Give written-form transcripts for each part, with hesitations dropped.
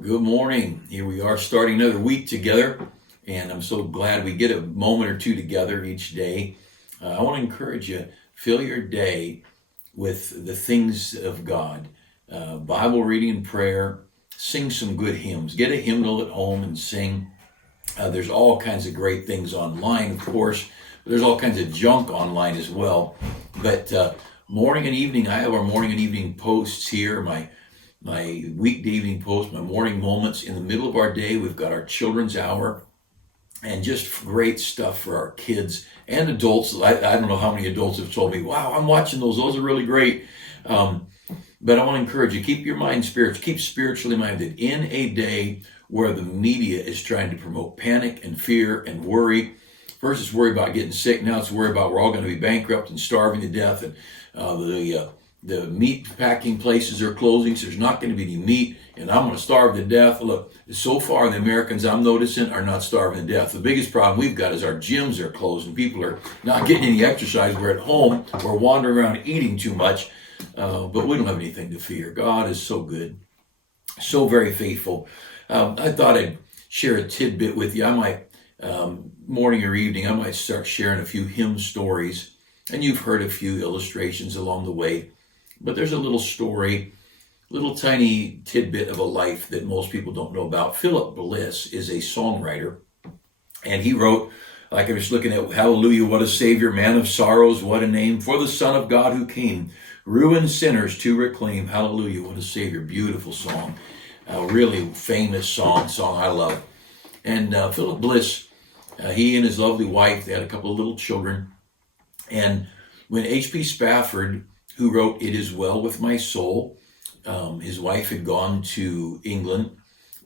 Good morning. Here we are starting another week together, and I'm so glad we get a moment or two together each day. I want to encourage you, fill your day with the things of God, Bible reading and prayer, sing some good hymns. Get a hymnal at home and sing. There's all kinds of great things online, of course. There's all kinds of junk online as well. But morning and evening, I have our morning and evening posts here, my weekday evening post, my morning moments. In the middle of our day, we've got our children's hour and just great stuff for our kids and adults. I don't know how many adults have told me, wow, I'm watching those. Those are really great. But I want to encourage you, keep your mind spiritual, keep spiritually minded in a day where the media is trying to promote panic and fear and worry. First, it's worry about getting sick. Now it's worry about we're all going to be bankrupt and starving to death. And the meat packing places are closing, so there's not going to be any meat, and I'm going to starve to death. Look, so far the Americans I'm noticing are not starving to death. The biggest problem we've got is our gyms are closed and people are not getting any exercise. We're at home, we're wandering around eating too much, but we don't have anything to fear. God is so good, so very faithful. I thought I'd share a tidbit with you. I might, morning or evening, I might start sharing a few hymn stories, and you've heard a few illustrations along the way. But there's a little story, little tiny tidbit of a life that most people don't know about. Philip Bliss is a songwriter, and he wrote, like I was looking at, hallelujah, what a Savior, man of sorrows, what a name, for the Son of God who came, ruined sinners to reclaim. Hallelujah, what a Savior. Beautiful song. A really famous song I love. And Philip Bliss, he and his lovely wife, they had a couple of little children. And when H.P. Spafford, who wrote It Is Well With My Soul, his wife had gone to England,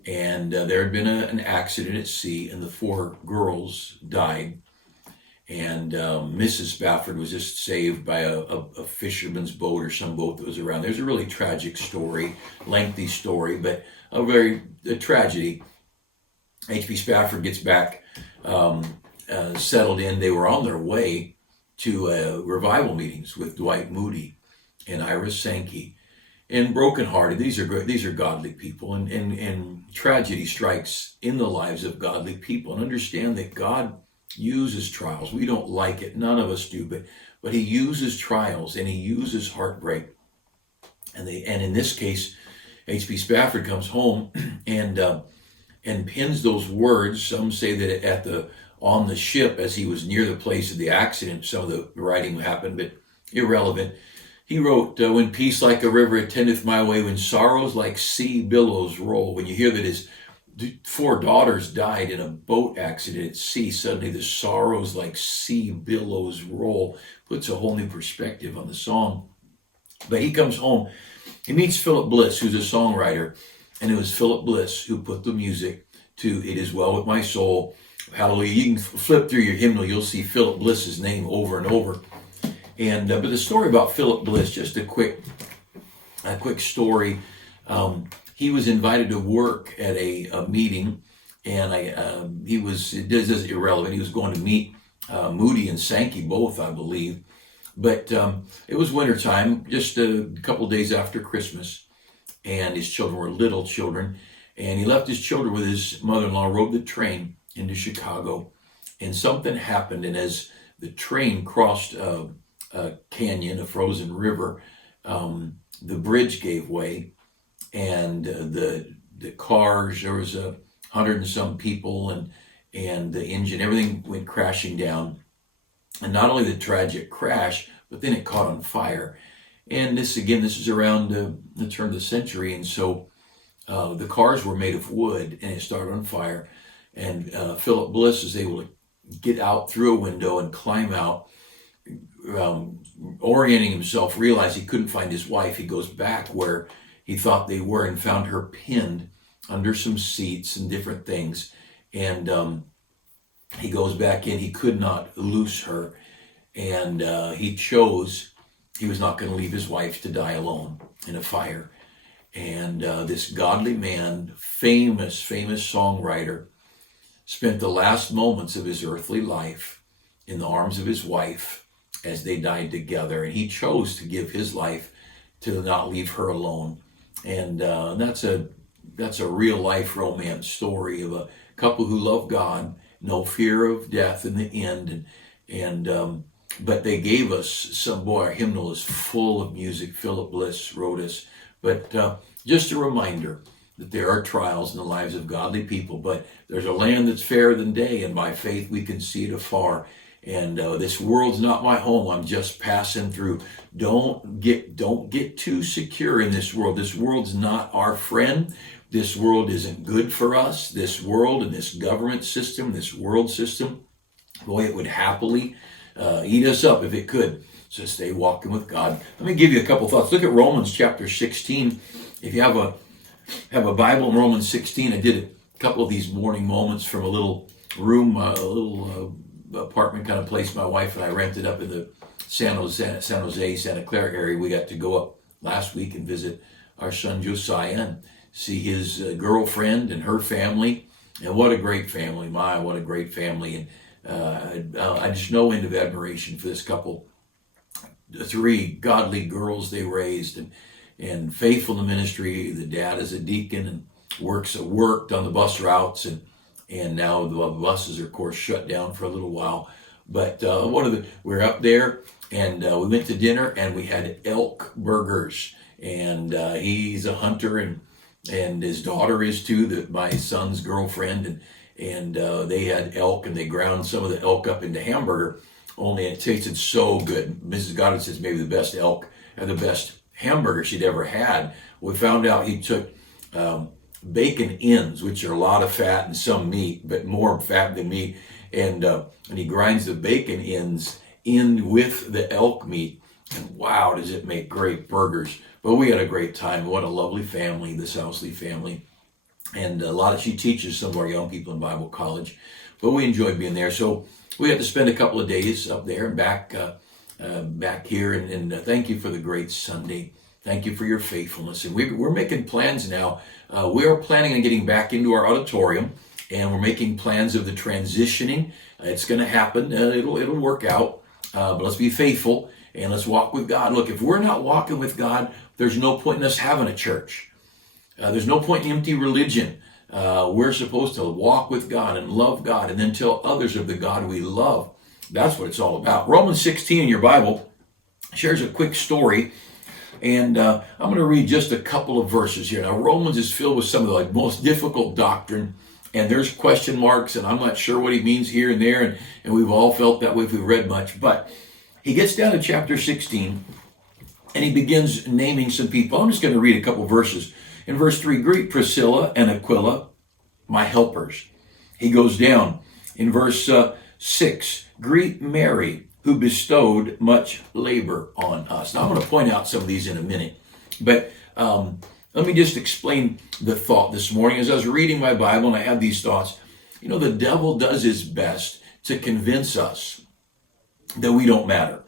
and there had been an accident at sea, and the four girls died. And Mrs. Spafford was just saved by a fisherman's boat or some boat that was around. There's a really tragic story, lengthy story, but a tragedy. H.P. Spafford gets back settled in. They were on their way to revival meetings with Dwight Moody and Ira Sankey, and brokenhearted. These are godly people, and tragedy strikes in the lives of godly people. And understand that God uses trials. We don't like it, none of us do, but He uses trials and He uses heartbreak. And in this case, H.P. Spafford comes home and pins those words. Some say that on the ship, as he was near the place of the accident, some of the writing happened, but irrelevant. He wrote, when peace like a river attendeth my way, when sorrows like sea billows roll. When you hear that his four daughters died in a boat accident at sea, suddenly the sorrows like sea billows roll. Puts a whole new perspective on the song. But he comes home, he meets Philip Bliss, who's a songwriter, and it was Philip Bliss who put the music to It Is Well With My Soul. Hallelujah. You can flip through your hymnal, you'll see Philip Bliss's name over and over. And but the story about Philip Bliss, just a quick story. He was invited to work at a meeting, and this is irrelevant. He was going to meet Moody and Sankey both, I believe. But it was wintertime, just a couple days after Christmas, and his children were little children. And he left his children with his mother-in-law, rode the train into Chicago, and something happened. And as the train crossed a canyon, a frozen river, the bridge gave way, and the cars, there was 100 and some people, and the engine, everything went crashing down. And not only the tragic crash, but then it caught on fire. And this is around the turn of the century, and so the cars were made of wood, and it started on fire. And Philip Bliss is able to get out through a window and climb out, orienting himself, realized he couldn't find his wife. He goes back where he thought they were and found her pinned under some seats and different things. And he goes back in. He could not loose her. And he was not going to leave his wife to die alone in a fire. And this godly man, famous songwriter, spent the last moments of his earthly life in the arms of his wife as they died together. And he chose to give his life to not leave her alone. And that's a that's a real life romance story of a couple who love God, no fear of death in the end, and but they gave us some. Boy, our hymnal is full of music. Philip Bliss wrote us, but just a reminder that there are trials in the lives of godly people, but there's a land that's fairer than day, and by faith we can see it afar. And this world's not my home. I'm just passing through. Don't get too secure in this world. This world's not our friend. This world isn't good for us. This world and this government system, this world system, boy, it would happily eat us up if it could. So stay walking with God. Let me give you a couple thoughts. Look at Romans chapter 16. If you have a Bible in Romans 16, I did a couple of these morning moments from a little room, a little apartment kind of place my wife and I rented up in the San Jose, Santa Clara area. We got to go up last week and visit our son Josiah and see his girlfriend and her family. And what a great family. What a great family. And I just no end of admiration for this couple. The three godly girls they raised and faithful in the ministry. The dad is a deacon and worked on the bus routes, and now the buses are, of course, shut down for a little while. But we're up there, and we went to dinner, and we had elk burgers. And he's a hunter, and his daughter is too, my son's girlfriend, and they had elk, and they ground some of the elk up into hamburger. Only it tasted so good. Mrs. Goddard says maybe the best elk and the best hamburger she'd ever had. We found out he took bacon ends, which are a lot of fat and some meat, but more fat than meat, and he grinds the bacon ends in with the elk meat, and wow, does it make great burgers. But we had a great time. What a lovely family, the Sousley family, and she teaches some of our young people in Bible college, but we enjoyed being there. So we had to spend a couple of days up there and back here, and thank you for the great Sunday. Thank you for your faithfulness. And we're making plans now. We are planning on getting back into our auditorium, and we're making plans of the transitioning. It's going to happen. It'll work out. But let's be faithful and let's walk with God. Look, if we're not walking with God, there's no point in us having a church. There's no point in empty religion. We're supposed to walk with God and love God and then tell others of the God we love. That's what it's all about. Romans 16 in your Bible shares a quick story. And I'm going to read just a couple of verses here. Now, Romans is filled with some of the most difficult doctrine, and there's question marks, and I'm not sure what he means here and there, and we've all felt that way if we've read much. But he gets down to chapter 16, and he begins naming some people. I'm just going to read a couple verses. In verse 3, greet Priscilla and Aquila, my helpers. He goes down. In verse 6, greet Mary, who bestowed much labor on us. Now, I'm going to point out some of these in a minute, but let me just explain the thought this morning. As I was reading my Bible and I had these thoughts, the devil does his best to convince us that we don't matter.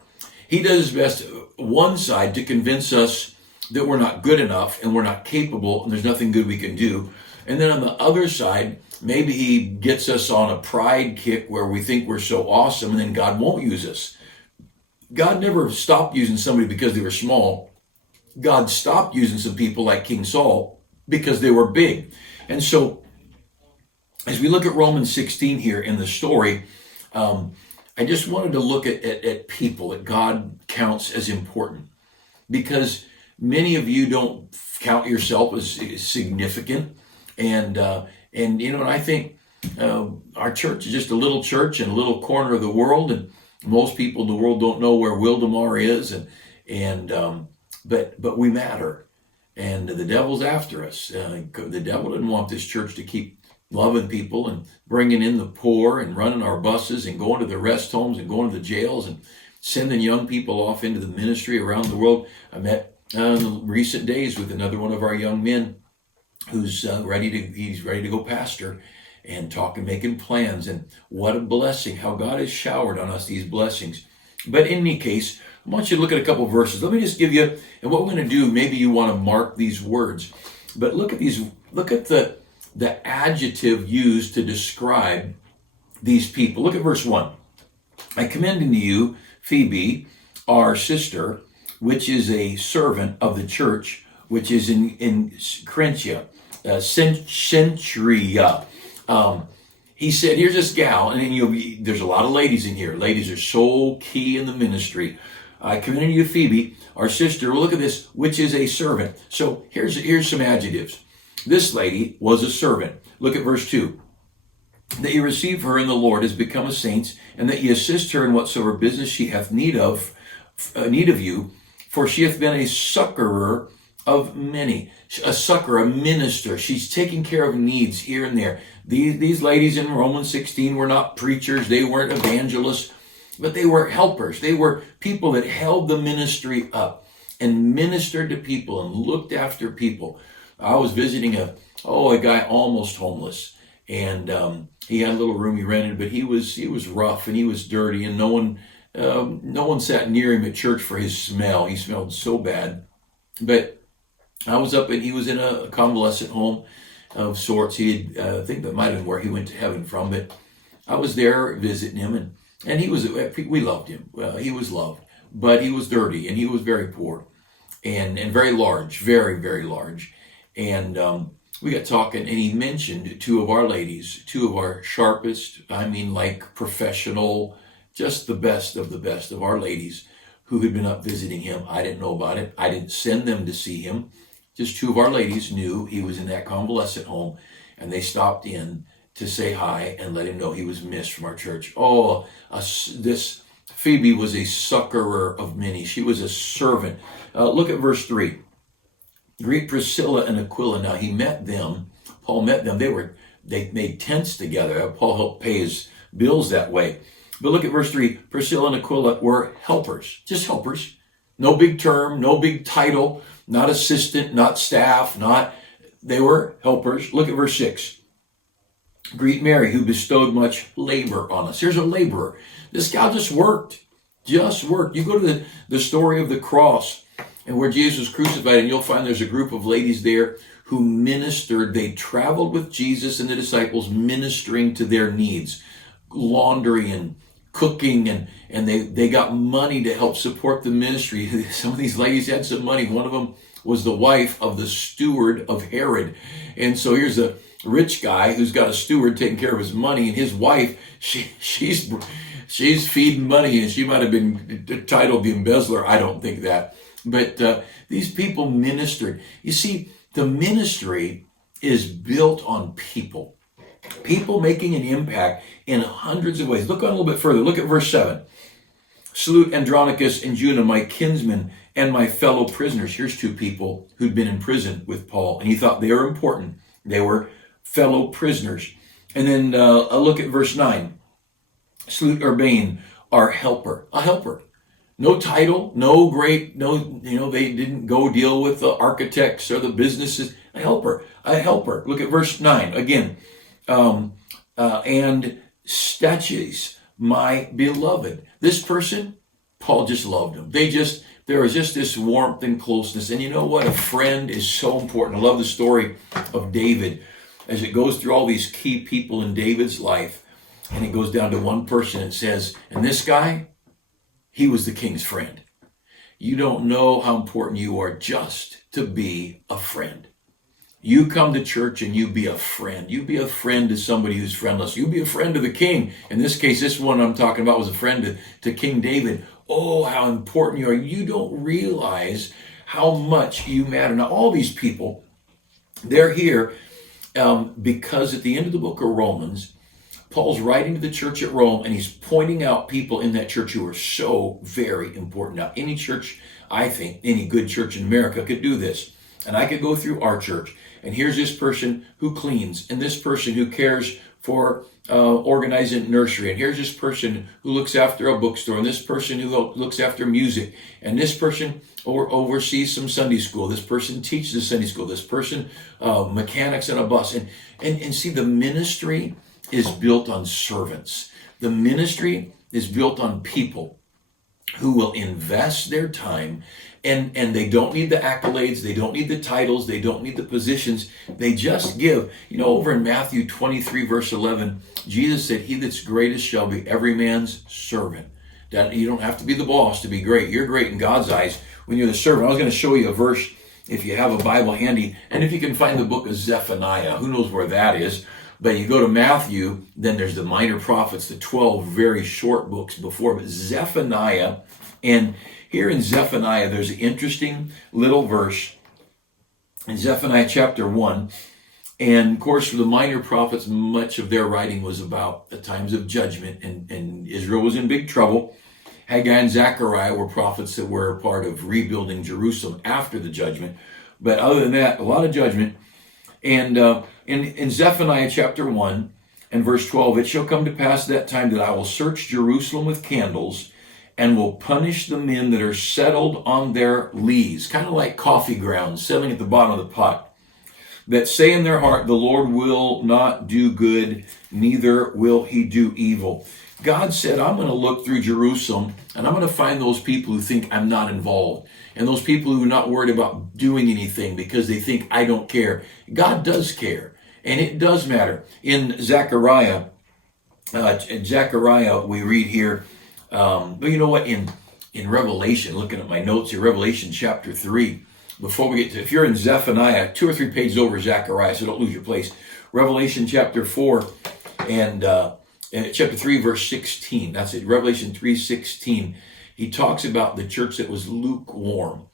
He does his best, one side, to convince us that we're not good enough and we're not capable and there's nothing good we can do. And then on the other side, maybe he gets us on a pride kick where we think we're so awesome and then God won't use us. God never stopped using somebody because they were small. God stopped using some people like King Saul because they were big. And so as we look at Romans 16 here in the story, I just wanted to look at people that God counts as important, because many of you don't count yourself as significant. And I think our church is just a little church in a little corner of the world, and most people in the world don't know where Wildomar is, but we matter, and the devil's after us. The devil didn't want this church to keep loving people and bringing in the poor and running our buses and going to the rest homes and going to the jails and sending young people off into the ministry around the world. I met in the recent days with another one of our young men who's ready to go pastor and talk and making plans. And what a blessing, how God has showered on us these blessings. But in any case, I want you to look at a couple of verses. Let me just give you, and what we're going to do, maybe you want to mark these words, but look at the adjective used to describe these people. Look at verse 1. I commend unto you Phoebe, our sister, which is a servant of the church, which is in Corinthia. Centuria. He said, here's this gal, and there's a lot of ladies in here. Ladies are so key in the ministry. I commend you, Phoebe, our sister. Well, look at this, which is a servant. So here's some adjectives. This lady was a servant. Look at verse 2. That you receive her in the Lord as become a saint, and that ye assist her in whatsoever business she hath need of you, for she hath been a succorer of many. A succor, a minister. She's taking care of needs here and there. These ladies in Romans 16 were not preachers. They weren't evangelists, but they were helpers. They were people that held the ministry up and ministered to people and looked after people. I was visiting a guy almost homeless, and he had a little room he rented, but he was rough and he was dirty, and no one sat near him at church for his smell. He smelled so bad. But I was up, and he was in a convalescent home of sorts. I think that might have been where he went to heaven from, but I was there visiting him, and we loved him. He was loved, but he was dirty, and he was very poor, and very large, very, very large. And we got talking, and he mentioned two of our ladies, two of our sharpest, like professional, just the best of our ladies who had been up visiting him. I didn't know about it. I didn't send them to see him. Just two of our ladies knew he was in that convalescent home, and they stopped in to say hi and let him know he was missed from our church. This Phoebe was a succorer of many. She was a servant. Look at verse 3. Greet Priscilla and Aquila. Now he met them. Paul met them. They made tents together. Paul helped pay his bills that way. But look at verse 3. Priscilla and Aquila were helpers. Just helpers. No big term, no big title, not assistant, not staff, they were helpers. Look at verse 6. Greet Mary, who bestowed much labor on us. Here's a laborer. This gal just worked. You go to the story of the cross and where Jesus was crucified, and you'll find there's a group of ladies there who ministered. They traveled with Jesus and the disciples, ministering to their needs, laundry and cooking, and they got money to help support the ministry. Some of these ladies had some money. One of them was the wife of the steward of Herod. And so here's a rich guy who's got a steward taking care of his money, and his wife, she's feeding money, and she might have been titled the embezzler. I don't think that. But these people ministered. You see, the ministry is built on people. People making an impact in hundreds of ways. Look on a little bit further. Look at verse 7. Salute Andronicus and Juno, my kinsmen and my fellow prisoners. Here's two people who'd been in prison with Paul, and he thought they were important. They were fellow prisoners. And then look at verse 9. Salute Urbane, our helper. A helper. No title, they didn't go deal with the architects or the businesses. A helper. Look at verse 9 again. And Stachys, my beloved. This person, Paul just loved him. There was just this warmth and closeness. And you know what? A friend is so important. I love the story of David as it goes through all these key people in David's life. And it goes down to one person and says, and this guy, he was the king's friend. You don't know how important you are just to be a friend. You come to church and you be a friend. You be a friend to somebody who's friendless. You be a friend to the king. In this case, this one I'm talking about was a friend to King David. Oh, how important you are. You don't realize how much you matter. Now, all these people, they're here because at the end of the book of Romans, Paul's writing to the church at Rome, and he's pointing out people in that church who are so very important. Now, any church, I think, any good church in America could do this. And I could go through our church, and here's this person who cleans, and this person who cares for organizing nursery, and here's this person who looks after a bookstore, and this person who looks after music, and this person oversees some Sunday school, this person teaches Sunday school, this person mechanics on a bus. And see, the ministry is built on servants. The ministry is built on people who will invest their time, and they don't need the accolades, they don't need the titles, they don't need the positions, they just give. You know, over in Matthew 23 verse 11, Jesus said, he that's greatest shall be every man's servant. That you don't have to be the boss to be great. You're great in God's eyes when you're the servant. I was going to show you a verse if you have a Bible handy, and if you can find the book of Zephaniah, who knows where that is. But you go to Matthew, then there's the minor prophets, the 12 very short books before, but Zephaniah. And here in Zephaniah, there's an interesting little verse in Zephaniah chapter 1. And of course, for the minor prophets, much of their writing was about the times of judgment, and Israel was in big trouble. Haggai and Zechariah were prophets that were a part of rebuilding Jerusalem after the judgment. But other than that, a lot of judgment. And in Zephaniah chapter 1 and verse 12, it shall come to pass that time that I will search Jerusalem with candles and will punish the men that are settled on their lees, kind of like coffee grounds settling at the bottom of the pot, that say in their heart, the Lord will not do good, neither will he do evil. God said, I'm going to look through Jerusalem and I'm going to find those people who think I'm not involved, and those people who are not worried about doing anything because they think I don't care. God does care, and it does matter. In Zechariah, we read here, but you know what, in Revelation, looking at my notes here, Revelation chapter 3, before we get to, if you're in Zephaniah, 2 or 3 pages over Zechariah, so don't lose your place. Revelation chapter 4 and chapter 3, verse 16. That's it. Revelation 3:16. He talks about the church that was lukewarm.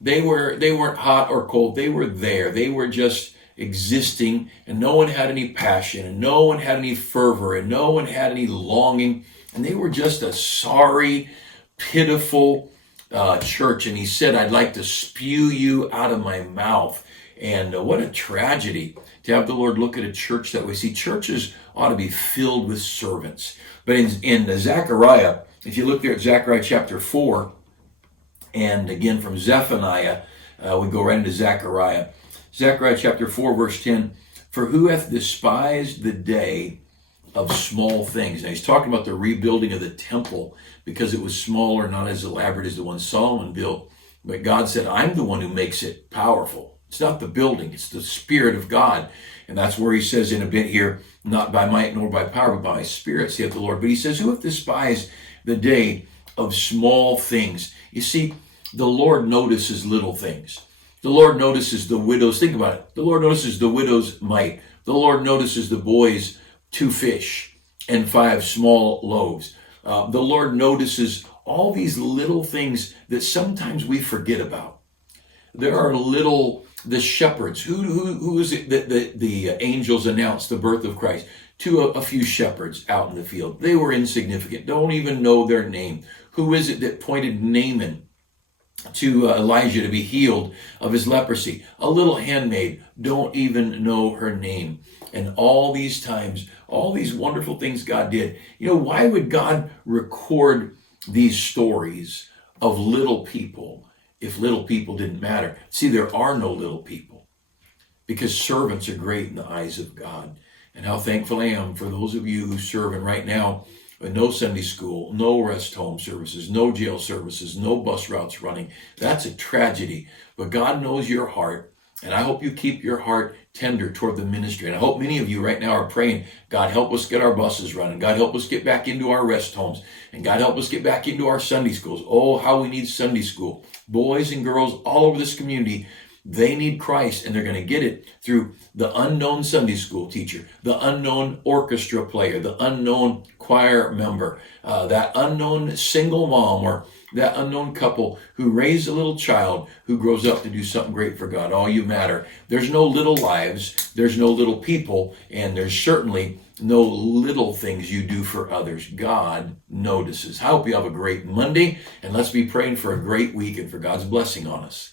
They weren't hot or cold. They were there. They were just existing, and no one had any passion, and no one had any fervor, and no one had any longing, and they were just a sorry, pitiful church. And he said, I'd like to spew you out of my mouth. And what a tragedy to have the Lord look at a church that way. See, churches ought to be filled with servants. But in Zechariah, if you look there at Zechariah chapter 4, and again from Zephaniah, we go right into Zechariah. Zechariah chapter 4, verse 10, for who hath despised the day of small things? Now he's talking about the rebuilding of the temple because it was smaller, not as elaborate as the one Solomon built. But God said, I'm the one who makes it powerful. It's not the building, it's the Spirit of God. And that's where he says in a bit here, not by might nor by power, but by my Spirit, saith the Lord. But he says, who hath despised the day of small things? You see, the Lord notices little things. The Lord notices the widow's, think about it. The Lord notices the widow's mite. The Lord notices the boy's 2 fish and 5 small loaves. The Lord notices all these little things that sometimes we forget about. There are the shepherds. Who is it that the angels announced the birth of Christ? To a few shepherds out in the field. They were insignificant. Don't even know their name. Who is it that pointed Naaman to Elijah to be healed of his leprosy? A little handmaid. Don't even know her name. And all these times, all these wonderful things God did. You know, why would God record these stories of little people if little people didn't matter? See, there are no little people because servants are great in the eyes of God. And how thankful I am for those of you who serve. And right now, no Sunday school, no rest home services, no jail services, no bus routes running. That's a tragedy. But God knows your heart. And I hope you keep your heart tender toward the ministry. And I hope many of you right now are praying, God, help us get our buses running. God, help us get back into our rest homes. And God, help us get back into our Sunday schools. Oh, how we need Sunday school. Boys and girls all over this community, they need Christ, and they're going to get it through the unknown Sunday school teacher, the unknown orchestra player, the unknown choir member, that unknown single mom, or that unknown couple who raised a little child who grows up to do something great for God. All you matter. There's no little lives, there's no little people, and there's certainly no little things you do for others. God notices. I hope you have a great Monday, and let's be praying for a great week and for God's blessing on us.